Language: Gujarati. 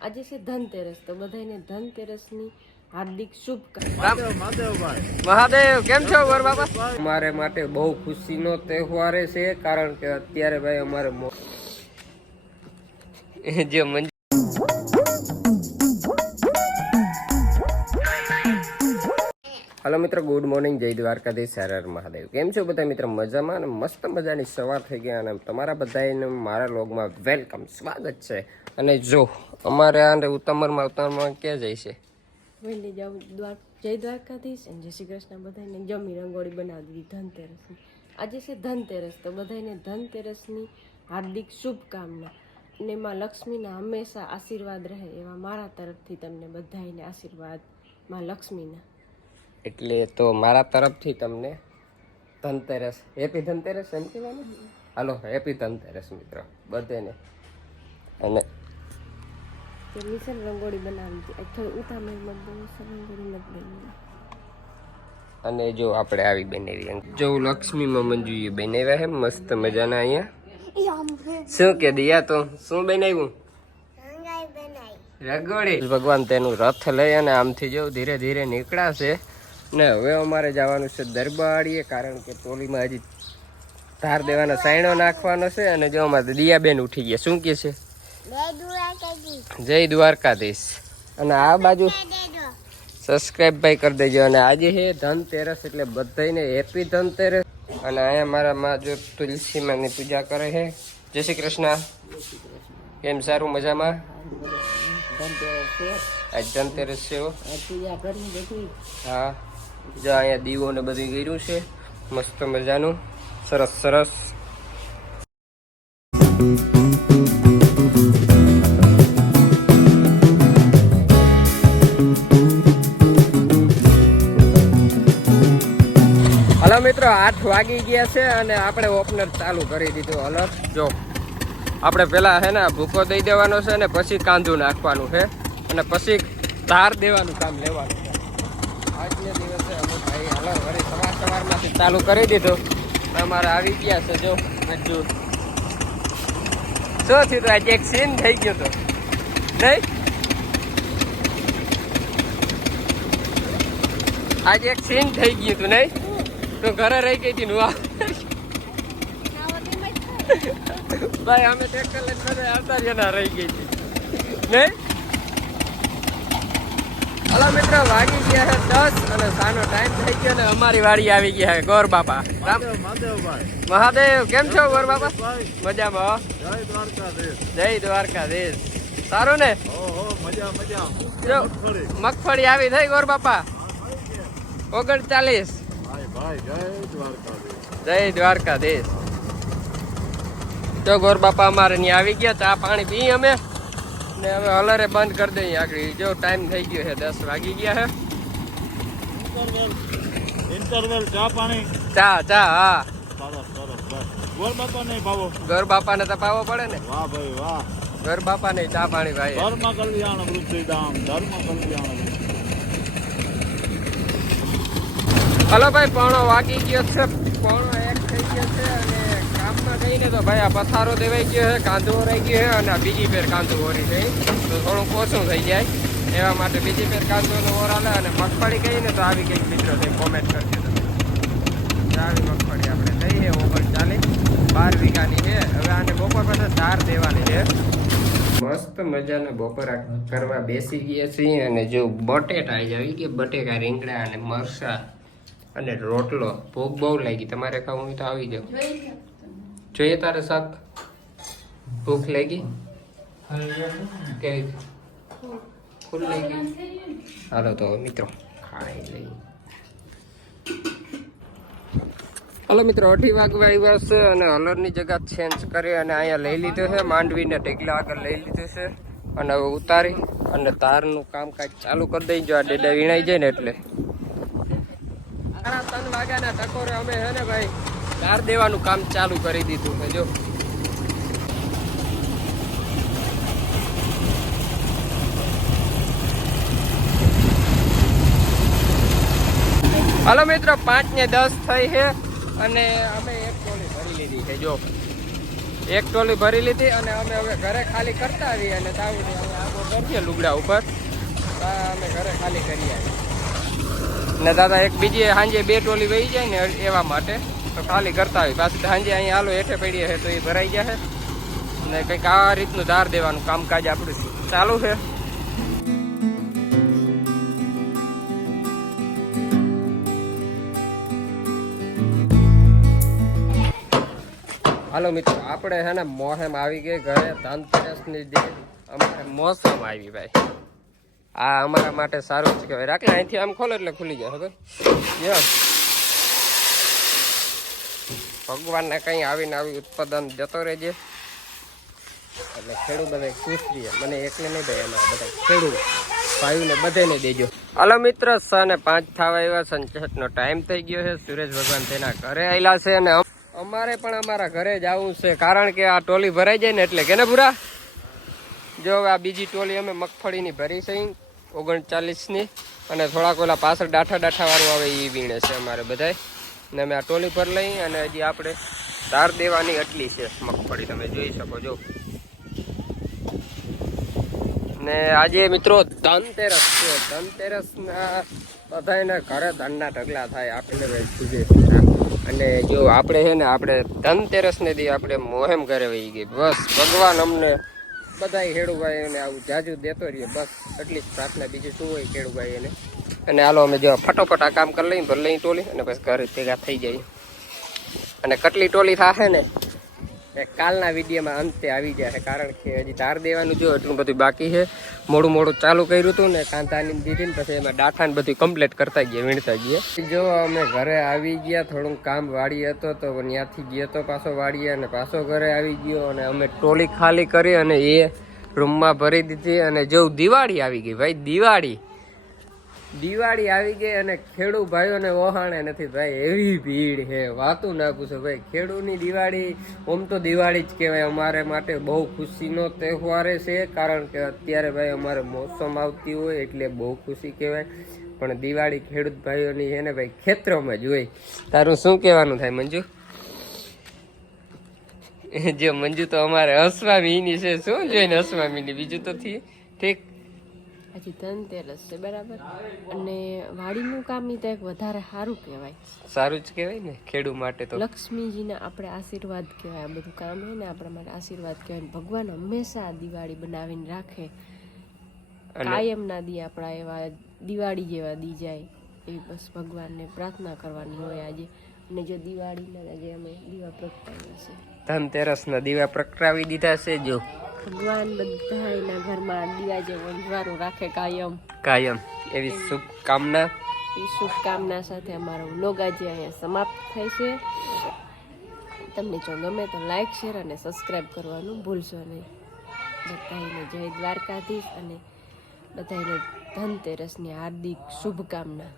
આજે છે ધનતેરસ, તો બધાને ધનતેરસની હાર્દિક શુભકામના। મહાદેવ કેમ છો ગોર બાપા? અમારે માટે બહુ ખુશીનો તહેવાર છે, કારણ કે અત્યારે ભાઈ અમારે જે હલો મિત્ર, ગુડ મોર્નિંગ, જય દ્વારકાધીશ, હર હર મહાદેવ। કેમ છો બધા મિત્ર? મજામાં અને મસ્ત મજાની સવાર થઈ ગયા અને તમારા બધાને મારા લોગમાં વેલકમ, સ્વાગત છે। અને જો અમારે આ ઉત્તમરમાં ક્યાં જાય છે? વહેલી જાઉં જય દ્વારકાધીશ અને જય શ્રી કૃષ્ણ। બધાને જમી રંગોળી બનાવી દીધી ધનતેરસની। આજે છે ધનતેરસ, તો બધાને ધનતેરસની હાર્દિક શુભકામના અને માં લક્ષ્મીના હંમેશા આશીર્વાદ રહે એવા મારા તરફથી તમને બધાને આશીર્વાદ માં લક્ષ્મીના। એટલે તો મારા તરફથી તમને ધનતેરસ, હેપી ધનતેરસ એમ કહેવાનું। હાલો, હેપી ધનતેરસ મિત્ર બધાને। અને મિશન રંગોળી બનાવી હતી, થોડી ઉતામળમાં બહુ રંગોળી નથી બની। અને જો આપણે આવી બનાવી, જો લક્ષ્મીમાં મંજુએ બનાવ્યા હે મસ્ત મજાના। અહીંયા શું કે દિયા, તો શું બનાવ્યું? રંગોળી। ભગવાન તેનું રથ લઈ અને આમથી જો ધીરે ધીરે નીકળાશે ને હવે અમારે જવાનું છે દરબારીએ, કારણ કે ટોલીમાં હજી ધાર દેવાનો સાયણો નાખવાનો છે। અને જો અમારે દિયાબેન ઉઠી ગયા, શું કે છે? જય દ્વારકાધીશ। અને આ બાજુ સબસ્ક્રાઇબ ભાઈ કરી દેજો। અને આજે છે ધનતેરસ, એટલે બધાને હેપી ધનતેરસ। અને અહીંયા મારા માં જો તુલસી માની પૂજા કરે છે। જય શ્રી કૃષ્ણ, કેમ સારું મજામાં? આજ ધનતેરસ છે, હા। જો અહીંયા દીવો ને બધું કર્યું છે મસ્ત મજાનું, સરસ સરસ। હલો મિત્રો, 8 વાગી ગયા છે અને આપણે ઓપનર ચાલુ કરી દીધું। હલો, જો આપણે પેલા હે ને ભૂકો દઈ દેવાનો છે ને પછી કાંદું નાખવાનું છે અને પછી ધાર દેવાનું કામ લેવાનું છે। આજને દિવસે અમે ભાઈ હલો વળી સવારમાંથી ચાલુ કરી દીધું। અમારે આવી ગયા છે જો મજૂર। શું થયું? તો આજે એક સીન થઈ ગયો તો નહીં? આજે એક સીન થઈ ગયું હતું નહીં? તો ઘરે રહી ગઈ હતી નું ભાઈ, અમે ટ્રેક્ટર લઈને બધા આવતા જના રહી ગઈ હતી નહીં? હલો મિત્રો, વાગી ગયા છે 10 અને સાનો ટાઈમ થઈ ગયો ને અમારી વાડી આવી ગયા છે ગોર બાપા। મહાદેવ કેમ છો ગોર બાપા? મજામાં, જય દ્વારકાધીશ। સારું ને? જો મગફળી આવી થઈ ગોર બાપા 39। જય દ્વારકાધીશ। જો ગોર બાપા અમારે ત્યાં આવી ગયા, ચા પાણી પી અમે ને હવે હલરે બંધ કરી દઈએ આગળ। જો ટાઈમ થઈ ગયો છે 10 વાગી ગયા છે। ઇન્ટરવલ ચા પાણી, ચા હા। ગોર બાપા ને તો પાવો પડે ને। વાહ ભાઈ વાહ, ગોર બાપા ને ચા પાણી ભાઈ। ધર્મ કલ્યાણ વૃદ્ધિધામ, ધર્મ કલ્યાણ। હલો ભાઈ, પોણો વાગી ગયો છે, પોણો 1 થઈ ગયો છે અને કામમાં થઈને તો ભાઈ આ પથારો દેવાઈ ગયો છે, કાંદો રહી ગયો છે અને આ બીજી ફેર કાંદો ઓરી થઈ તો થોડું ઓછું થઈ જાય, એવા માટે બીજી ફેર કાંદોનો ઓર હાલે। અને મગફળી કહીને તો આવી કંઈક મિત્રો થઈ કોમેન્ટ કરજો તમે। આવી મગફળી આપણે થઈ છે 39 12 વીઘાની છે। હવે આને બપોર પછી ધાર દેવાની છે। મસ્ત મજાના બપોર કરવા બેસી ગયા છીએ અને જો બટેટા આવી ગયા, બટેકા રીંગણા અને મરસા અને રોટલો। ભૂખ બહુ લાગી, તમારે ખાવું હોય તો આવી જાવ। જોઈએ તારે શાક? ભૂખ લાગી કેવી? ફૂલ લાગી? હાલો તો મિત્રો ખાઈ લઈ। હલો મિત્રો, 8 વાગવા આવ્યા છે અને હલરની જગ્યા ચેન્જ કરી અને અહીંયા લઈ લીધો છે માંડવીને ઢેકલા આગળ લઈ લીધું છે અને હવે ઉતારી અને તારનું કામકાજ ચાલુ કરી દઈ। જો આ ડેડા વીણાઈ જાય ને એટલે 3 વાગ્યાના ટકોરે અમે છે ને ભાઈ ધાર દેવાનું કામ ચાલુ કરી દીધું છે। જો હલો મિત્રો, 5:10 થઈ છે અને અમે 1 ટોલી ભરી લીધી છે। જો 1 ટોલી ભરી લીધી અને અમે હવે ઘરે ખાલી કરતા આવીએ અને તાવીને હવે આગળ નાખીએ લુગડા ઉપર. અમે ઘરે ખાલી કરી આવી ને દાદા એક બીજી સાંજે 2 ટોલી વહી જાય ને એવા માટે તો ખાલી કરતા હોય. પાછું સાંજે અહીંયા હાલો હેઠે પડીએ છે તો એ ભરાઈ જશે ને કંઈક આ રીતનું ધાર દેવાનું કામકાજ આપણું ચાલુ છે. હાલો મિત્રો આપણે છે ને મોસમ આવી ગઈ ઘરે. ધનતેરસની જે અમારે મોસમ આવી ભાઈ, આ અમારા માટે સારું જ કહેવાય. રાખલા અહીંથી આમ ખોલો એટલે ખુલી જાય ખબર. ભગવાનને કંઈ આવીને આવી ઉત્પાદન જતો રહેજે એટલે ખેડૂત બધા ખુશ રહીએ. મને એકને નહીં ભાઈ, અમારા બધા ખેડૂત ભાઈઓને બધાને દેજો. હાલો મિત્ર 5:05 થવા આવ્યા. સનસેટનો ટાઈમ થઈ ગયો છે. સૂરજ ભગવાન તેના ઘરે આવેલા છે અને અમારે પણ અમારા ઘરે જ આવવું છે, કારણ કે આ ટોલી ભરાઈ જાય ને એટલે કે ને પૂરા. જો હવે આ બીજી ટોલી અમે મગફળીની ભરી છે 39ની અને થોડાક ઓલા પાછળ ડાઠા વાળું આવે એ વીણે છે અમારે બધાય ને. અમે આ ટોલી પર લઈ અને હજી આપણે ધાર દેવાની એટલી છે મગફળી, તમે જોઈ શકો છો. ને આજે મિત્રો ધનતેરસ છે. ધનતેરસના બધાને ઘરે ધનના ઢગલા થાય આપણે અને જો આપણે છે ને આપણે ધનતેરસને દી આપણે મોહેમ ઘરે વહી ગઈ. બસ ભગવાન અમને બધા ખેડૂભાઈઓને આવું જાજુ દેતો રહીએ, બસ એટલી જ પ્રાર્થના. બીજું શું હોય ખેડૂભાઈને. અને હાલો અમે જો ફટોફટ આ કામ કરી લઈને ભર લઈ ટોલી અને બસ ઘરે ભેગા થઈ જાય. અને કેટલી ટોલી થશે ને એ કાલના વિડીયોમાં અંતે આવી જાય, કારણ કે હજી ધાર દેવાનું જો એટલું બધું બાકી છે. મોડું ચાલુ કર્યું હતું ને કાંતાની દીધી ને પછી એમાં ડાઠાને બધું કમ્પ્લીટ કરતા ગયા, વીણતા ગયા. જો અમે ઘરે આવી ગયા, થોડું કામ વાડી હતો તો ત્યાંથી ગયો તો પાછો વાડીએ અને પાછો ઘરે આવી ગયો અને અમે ટોલી ખાલી કરી અને એ રૂમમાં ભરી દીધી. અને જો દિવાળી આવી ગઈ ભાઈ, દિવાળી આવી ગઈ અને ખેડૂત ભાઈઓને ઓહાણે નથી ભાઈ, એવી ભીડ છે વાતું ના પૂછો ભાઈ. ખેડૂતની દિવાળી આમ તો દિવાળી જ કહેવાય અમારે માટે, બહુ ખુશીનો તહેવાર છે, કારણ કે અત્યારે ભાઈ અમારે મોસમ આવતી હોય એટલે બહુ ખુશી કહેવાય. પણ દિવાળી ખેડૂત ભાઈઓની છે ને ભાઈ ખેતરોમાં જ હોય. તારું શું કહેવાનું થાય મંજુ? જો મંજુ તો અમારે હસવામીની છે, શું જોઈને હસવામીની, બીજું તો ઠીક. હજી ધનતેરસ છે બરાબર, અને વાડીનું કામ ઈ તો એક વધારે સારું કહેવાય. સારું જ કહેવાય ને ખેડૂત માટે તો. લક્ષ્મીજીના આપણે આશીર્વાદ કહેવાય. આ બધું કામ હોય ને આપણા માટે આશીર્વાદ કહેવાય. ભગવાન હંમેશા આ દિવાળી બનાવીને રાખે, કાયમ ના દી આપણા એવા દિવાળી જેવા દી જાય એવી બસ ભગવાનને પ્રાર્થના કરવાની હોય આજે. અને જો દિવાળીના આજે અમે દીવા પ્રગટાવ્યા છે, ધનતેરસના દીવા પ્રગટાવી દીધા છે. જો ભગવાન બધાના ઘરમાં દીવા જેવો અંજવાળું રાખે કાયમ એવી શુભકામના. એ શુભકામના સાથે અમારો વ્લોગ આજે અહીંયા સમાપ્ત થાય છે. તમને જો ગમે તો લાઈક, શેર અને સબસ્ક્રાઈબ કરવાનું ભૂલશો નહીં. બધાને જય દ્વારકાધીશ અને બધાને ધનતેરસની હાર્દિક શુભકામના.